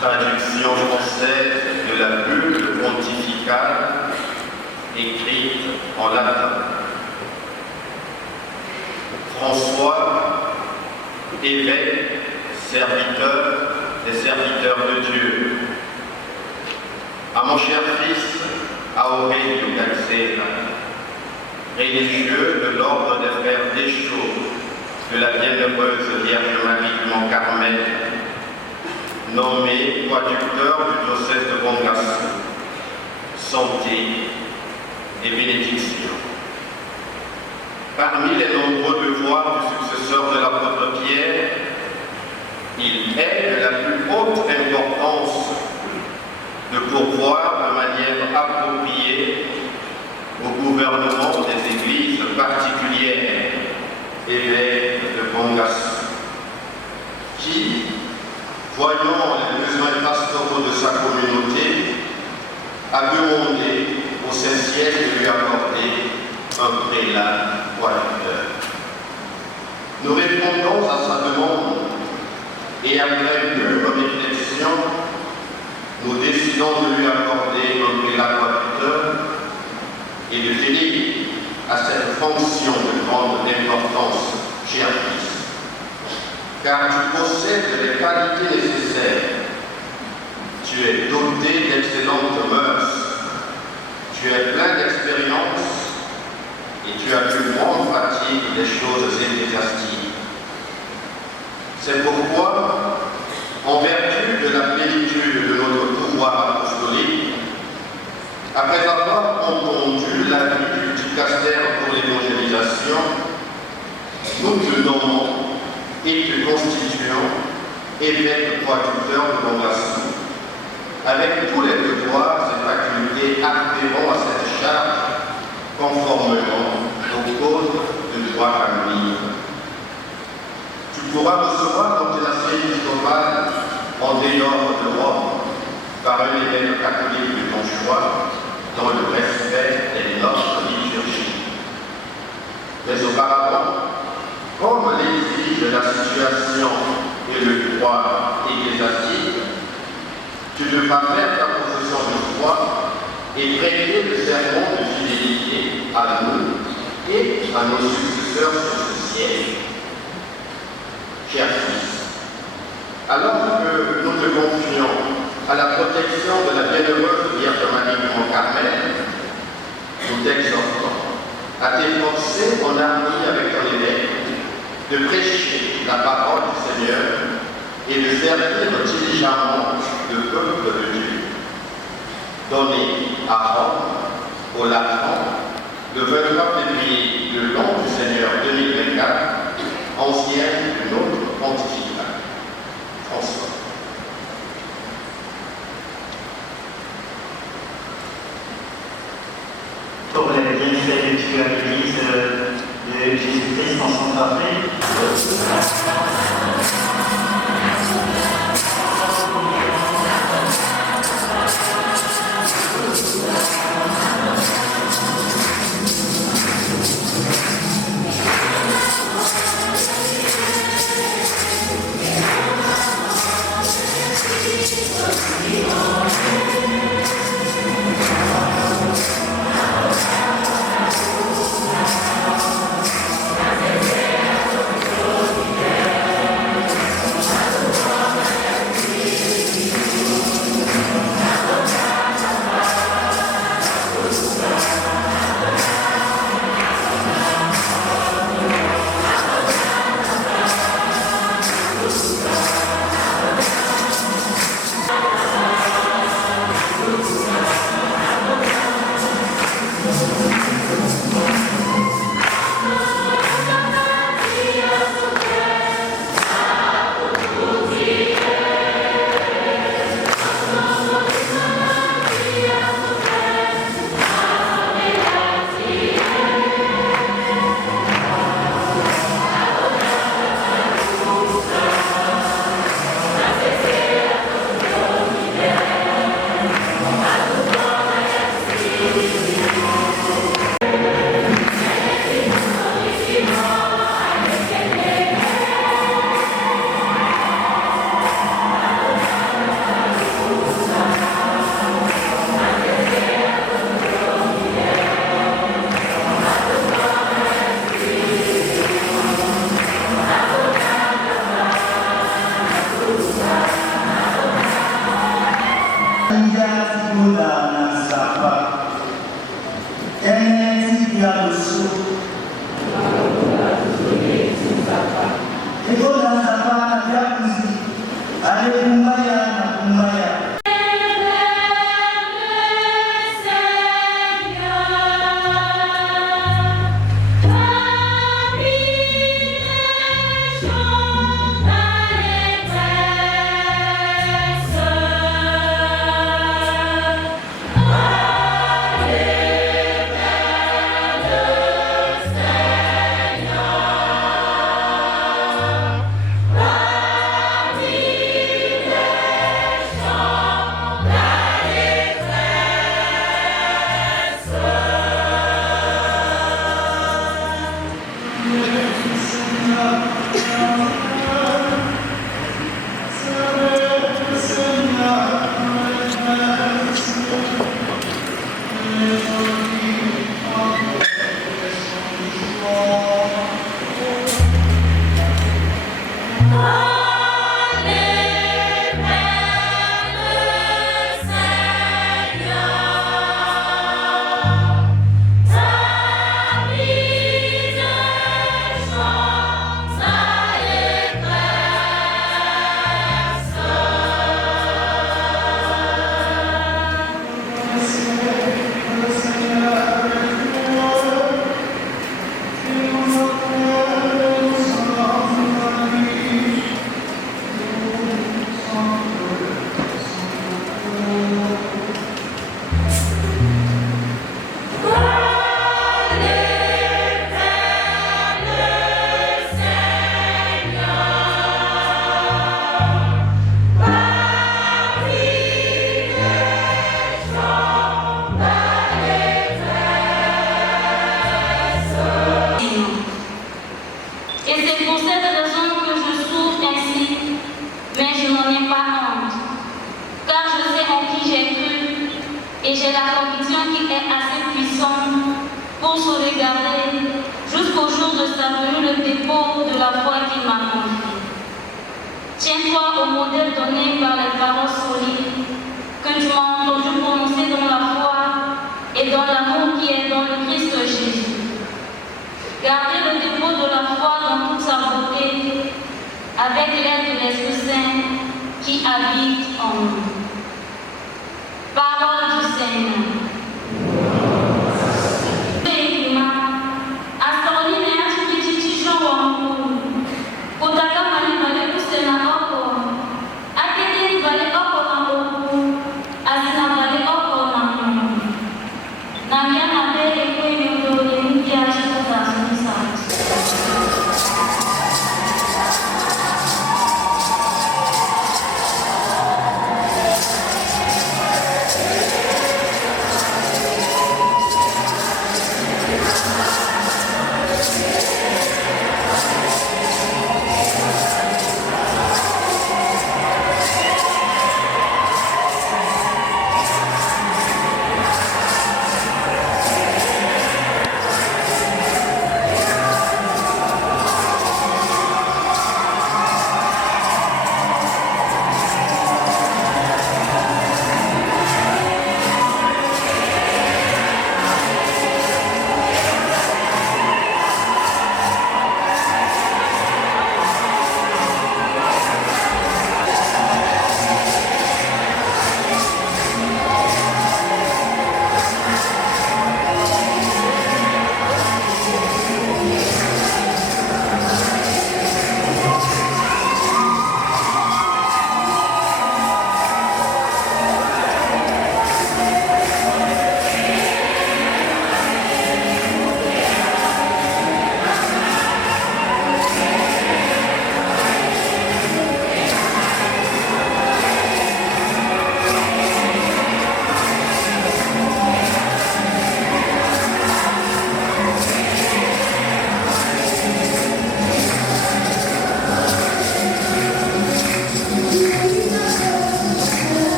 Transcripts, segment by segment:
Traduction française de la bulle pontificale écrite en latin. François, évêque, serviteur et serviteur de Dieu, à mon cher fils Aurélio Calcera, religieux de l'ordre des frères Deschaux de la bienheureuse Vierge Marie du Mont Carmel, nommé coadjuteur du diocèse de Bongassou, santé et bénédiction. Parmi les nombreux devoirs du successeur de l'apôtre Pierre, il est de la plus haute importance de pourvoir de manière appropriée au gouvernement des églises particulières, évêques de Bongassou, qui, voyant les besoins pastoraux de sa communauté, a demandé au Saint-Ciel de lui accorder un prélat coadjuteur. Nous répondons à sa demande et après mûre réflexion, nous décidons de lui accorder un prélat coadjuteur et de déléguer à cette fonction de grande importance, cher fils, car tu possèdes les qualités nécessaires. Tu es doté d'excellentes mœurs, tu es plein d'expérience et tu as une grande pratique des choses ecclésiastiques. C'est pourquoi, en vertu de la plénitude de notre pouvoir apostolique, après avoir entendu l'avis du dicastère pour l'évangélisation, nous te nommons et te constituons évêque coadjuteur de Bongassou, avec tous les devoirs et facultés afférents à cette charge, conformément au code de droit canonique. Tu pourras recevoir l'ordination épiscopale en dehors de Rome par un évêque catholique de ton choix, dans le respect des normes liturgiques. Mais auparavant, comme l'exige la situation et le droit ecclésiastique, tu devras faire ta profession de foi et prêter le serment de fidélité à nous et à nos successeurs sur ce siège. Cher fils, alors que nous te confions à la protection de la bienheureuse Vierge Marie du Mont Carmel, nous t'exhortons à t'efforcer en harmonie avec ton évêque de prêcher la parole du Seigneur et de servir diligemment le peuple de Dieu. Donné à Rome, au Latran, le 23 février de l'an du Seigneur 2024, ancienne de notre pontificat. François. Pour les bienfaits que tu as l'Église de Jésus-Christ en son parfait. Amen. Et j'ai la conviction qu'il est assez puissant pour sauvegarder jusqu'au jour de sa venue le dépôt de la foi qu'il m'a confiée. Tiens-toi au modèle donné par les paroles solides que tu m'as entendu prononcer dans la foi et dans l'amour qui est dans le Christ Jésus. Gardez le dépôt de la foi dans toute sa beauté avec l'aide de l'Esprit Saint qui habite en nous. Parole du Seigneur.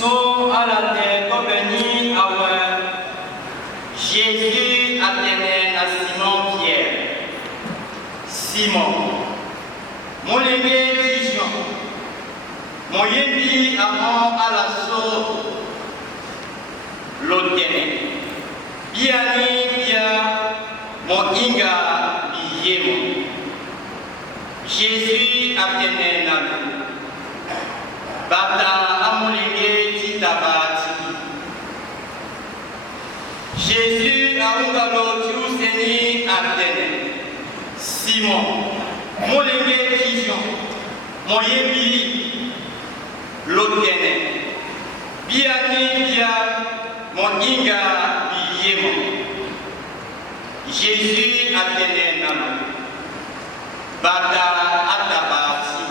So à la terre comme béni Jésus a donné à Simon Pierre. Simon, mon aimé vision, mon yébi avant à la sauce, l'autre Biani Bia, mon inga biyemo. Jésus a donné à nous. Bata amolenge titabati. Jésus a ungalo tiuseni atene. Simon, molenge vision, moyebi lotene. Biani bia, mon inga biyemo. Jésus a tene nano. Bata atabati.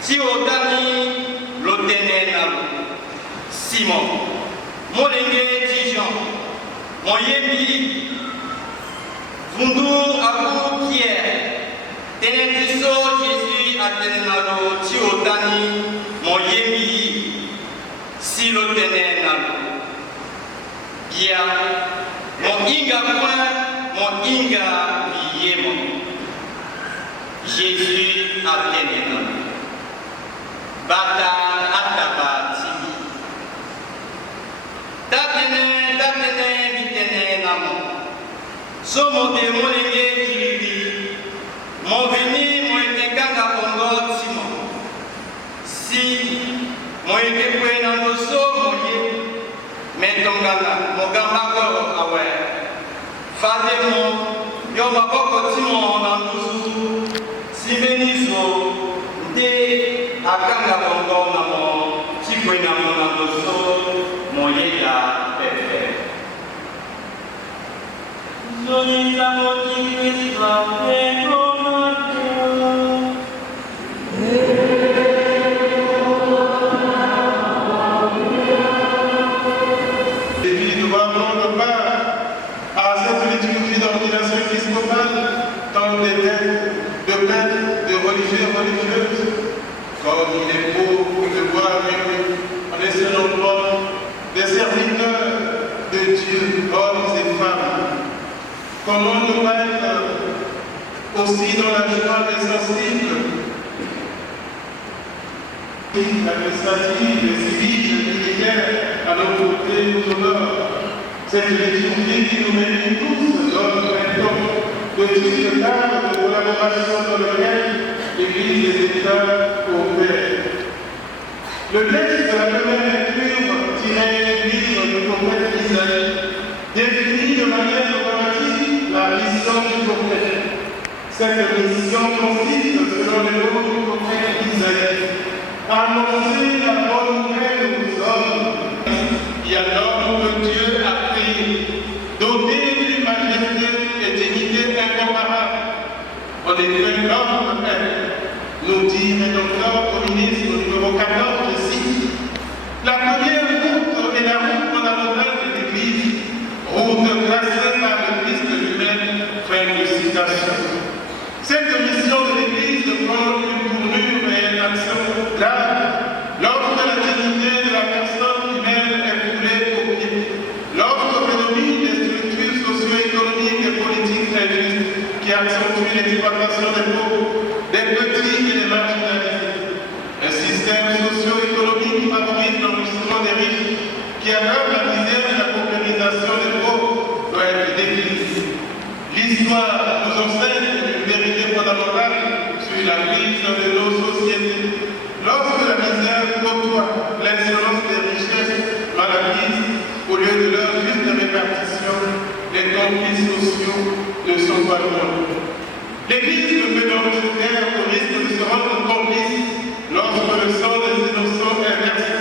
Si otani lotene nano. Simon, molenge Dijon, moyebi, vundu akou Pierre, tenetiso Jésus a tenenalo, si otani, moyebi, si lotene nano. Bia, mon inga point, mon inga biyemo. Jésus a tenenalo. Bata atabati. Datene, bitene, namo. Somo de molenge kiribi. Mon veni, mon etekanga bongo Simon. Si, mon etekwe nano so moye. Mentonganga, mon gambako awe. Fade mo, yo maboko Simon nanusu. Si veni so, nte akanga bongo namo. Chikwe namo nano so. Moyega pepe. Zonisa motivi slave komateo. Et puis nous rendons le pas à cette liturgie d'ordination épiscopale dans des thèmes de prêtres, de religieux et religieuses, comme il est beau de voir en excellent nom des serviteurs de Dieu, hommes et femmes. Comment nous être aussi dans la joie des sensibles, administrative, civile, militaire, à nos côtés, nous honore. Cette liturgie qui nous réunit tous dans un temps de tout cadre de collaboration dans lequel l'Église des États opère. Le texte de la première lecture tiré du livre du prophète Isaïe définit de manière automatique la mission du prophète. Cette mission consiste, selon les mots du prophète Isaïe, à annoncer la bonne nouvelle aux hommes. Il y a l'homme que Dieu a créé, doté d'une majesté et dignité incomparable. En effet, l'homme nous dit rédempteur au ministre numéro 14, je cite, la première route est la route fondamentale de l'Église, route tracée par le Christ lui-même, fin de citation. Cette mission de l'Église prend une tournure et une action grave lorsque la dignité de la personne humaine est foulée au pied, lorsque prédominent des structures socio-économiques et politiques injustes qui accentuent l'exploitation des pauvres, des petits et des marginalisés. Un système socio-économique qui favorise l'enrichissement des riches, qui aggrave la misère et la paupérisation des pauvres, doit être décliné. L'histoire nous enseigne une vérité fondamentale sur la crise de nos sociétés. Lorsque la misère côtoie l'insolence des richesses maladies, au lieu de leur juste répartition, les conflits sociaux ne sont pas loin. L'Église ne peut donc se taire au risque de se rendre complice lorsque le sang des innocents est versé,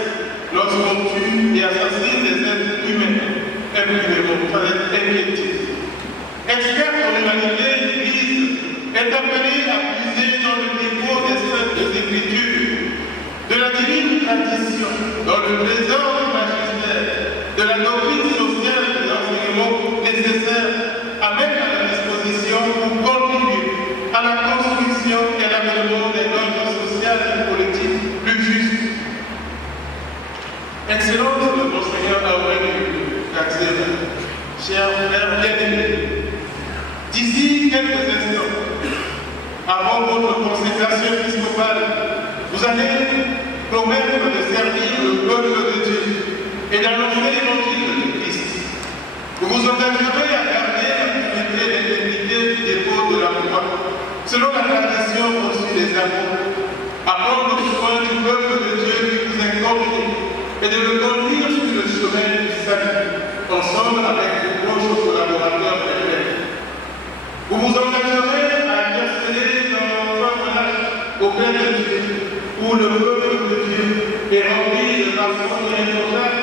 lorsqu'on tue et assassine des êtres humains. Impunément, fallait être inquiété. Experte en humanité, l'Église est appelée à puiser dans le niveau des saintes Écritures, de la divine tradition, dans le trésor du magistère, de la doctrine sociale des enseignements nécessaires à mettre à la disposition pour contribuer à la construction et à l'avènement des normes sociales et politiques plus justes. Excellence de Monseigneur Aurélien Katsir, cher frère bien-aimé, d'ici quelques instants, avant votre consécration épiscopale, vous allez promettre de servir le peuple de Dieu et d'annoncer l'évangile du Christ. Vous vous engagerez à garder la pureté et l'intégrité du dépôt de la foi, selon la tradition reçue des apôtres, à prendre soin du peuple de Dieu qui vous est confié et de le conduire sur le chemin du salut, ensemble avec vos proches collaborateurs fidèles. Vous vous engagerez à intercéder dans votre âge auprès de Dieu, où le peuple de Dieu est rempli de façon irréprochable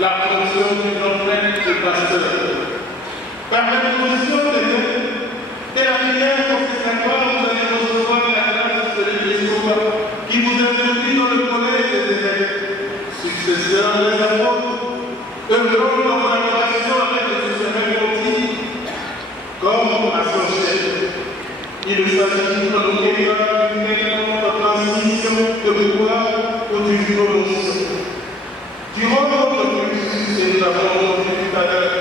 la fonction d'une empreinte de pasteur. Par l'imposition des mains et la prière consécratoire, vous allez recevoir la grâce de l'épiscopat qui vous introduit dans le collège des évêques, successeurs des apôtres, œuvrant en collaboration avec le souverain pontife, comme à son chef. Il s'agit de nos écoles d'une transmission de pouvoir au jugement. Durant votre cursus, et nous l'avons dit tout à l'heure,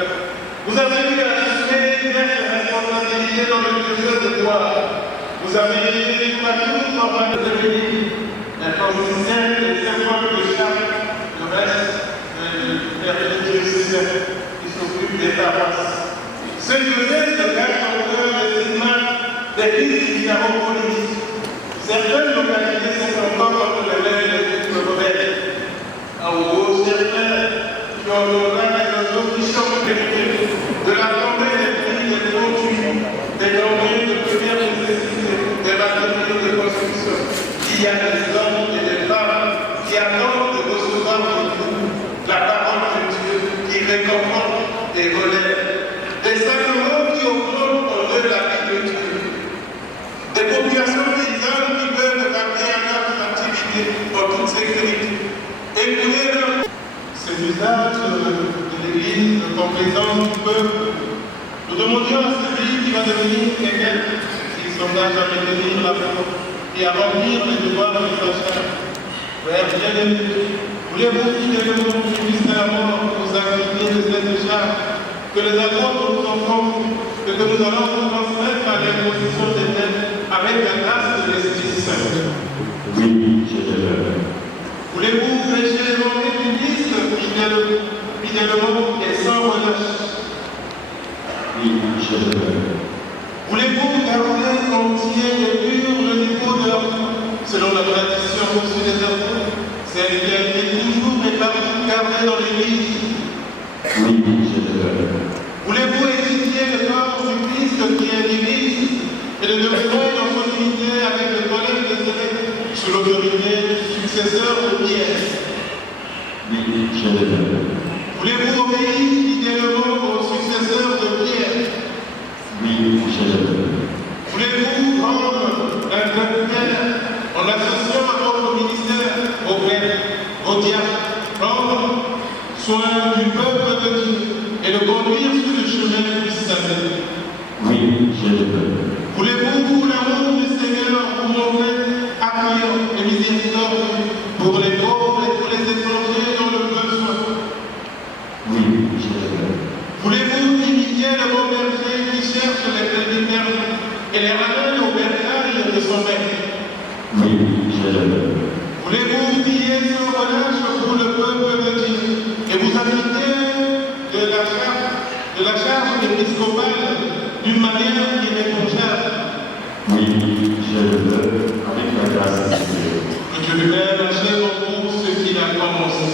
vous avez eu à assumer diverses responsabilités dans le diocèse de Troyes. Vous avez été partout dans votre devenir, un franciscain et symbole de chaque, le reste des diocésains qui s'occupent des paroisses. Ce diocèse de garde au cœur des images des villes qui police. Certaines localités sont encore contre les mains des victimes rebelles. En gros, certains qui ont l'orage des auditions de la tombée des prix des produits, des denrées de première nécessité, des matériaux de construction. Il y a des hommes et des femmes qui attendent de recevoir de vous la parole de Dieu qui réconforte et relève. Des sacrements qui augmentent en eux la vie de Dieu. Des populations paysannes qui peuvent garder à leur activité en toute sécurité. Écoutez-le. Cet usage de l'Église, de complaisance du peuple, nous demandions à celui qui va devenir quelqu'un qui s'engage à maintenir la foi et à remplir les devoirs de sa charge. Frère bien-aimé, voulez-vous fidèlement subir à la mort aux activités de cette charge que les apôtres nous ont confiées et que nous allons vous transmettre à l'imposition des têtes avec la grâce de l'Esprit Saint? Oui, je te le. Voulez-vous prêcher l'évangile du Christ fidèlement et sans relâche? Oui, je te le. Voulez-vous garder entier et pur le dépôt de la foi, selon la tradition reçue des apôtres, celle qui a été toujours et partout gardée dans l'Église? Oui, je te le. Voulez-vous étudier le corps du Christ qui est l'Église et de demeurer en son unité avec le collège des évêques sous l'autorité du successeur de Pierre? Oui, je te le. Voulez-vous obéir fidèlement au successeur de Pierre? Oui, je te le. Voulez-vous rendre un caractère en associant à votre ministère aux prêtres, aux diacres, prendre soin du peuple de Dieu et le conduire sur le chemin du salut? Oui, je te le. Voulez-vous, pour l'amour du Seigneur, vous montrer accueillant et miséricordieux pour les pauvres et pour les étrangers dans le besoin? Oui, je te le. Voulez-vous imiter le bon berger qui cherche les petits bergers et les ramène au bercail de son maître? Oui, je te le. Voulez-vous prier sans relâche pour le peuple de Dieu et vous acquitter de la charge épiscopale d'une manière irréprochable? Oui, je le veux, avec la grâce de Dieu. Que Dieu lui-même achève en vous ce qu'il a commencé.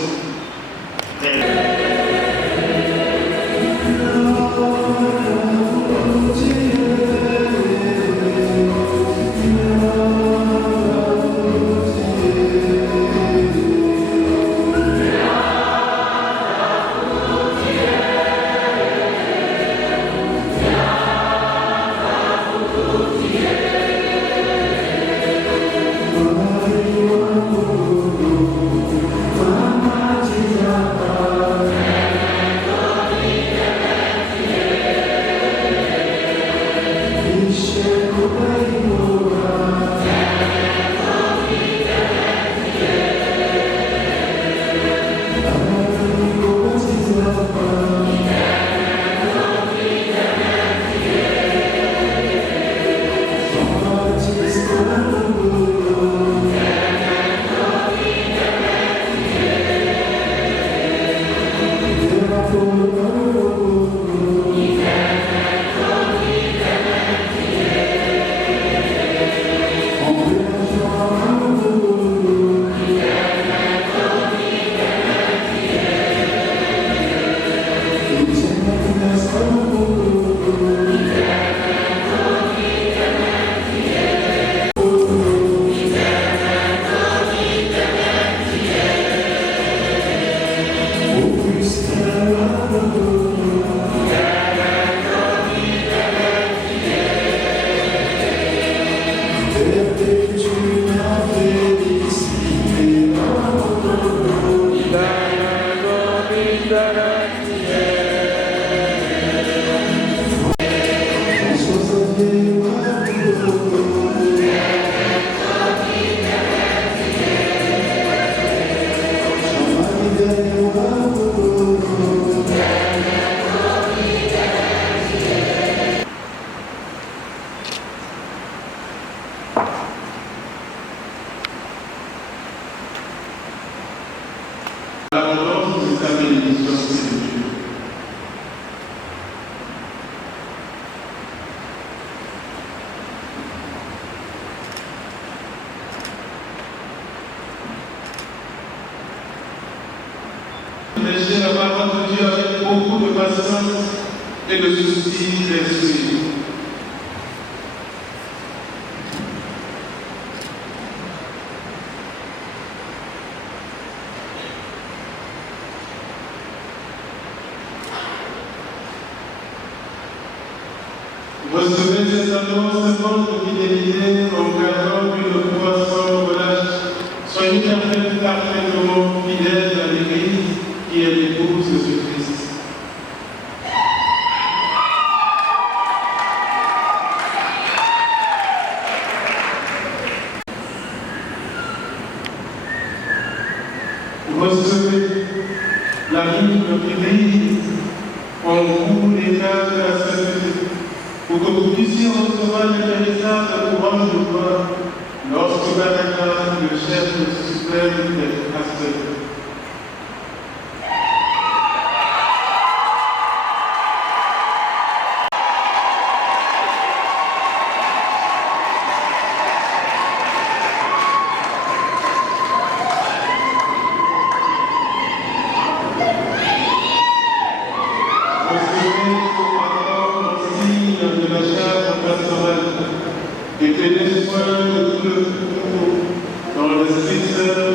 Mama, Prêchez la parole de Dieu avec beaucoup de patience et de souci d'esprit. Recevez cette annonce forte de fidélité en gardant une foi sans relâche. Soyez parfaitement fidèles à l'Église qui est l'épouse de Christ. Recevez la Bible qui brille en vous l'état de la sainteté, pour que vous puissiez recevoir le véritable courage de gloire lorsque m'attaquera le chef suprême des pasteurs. Et que les soins de tout le monde dans le système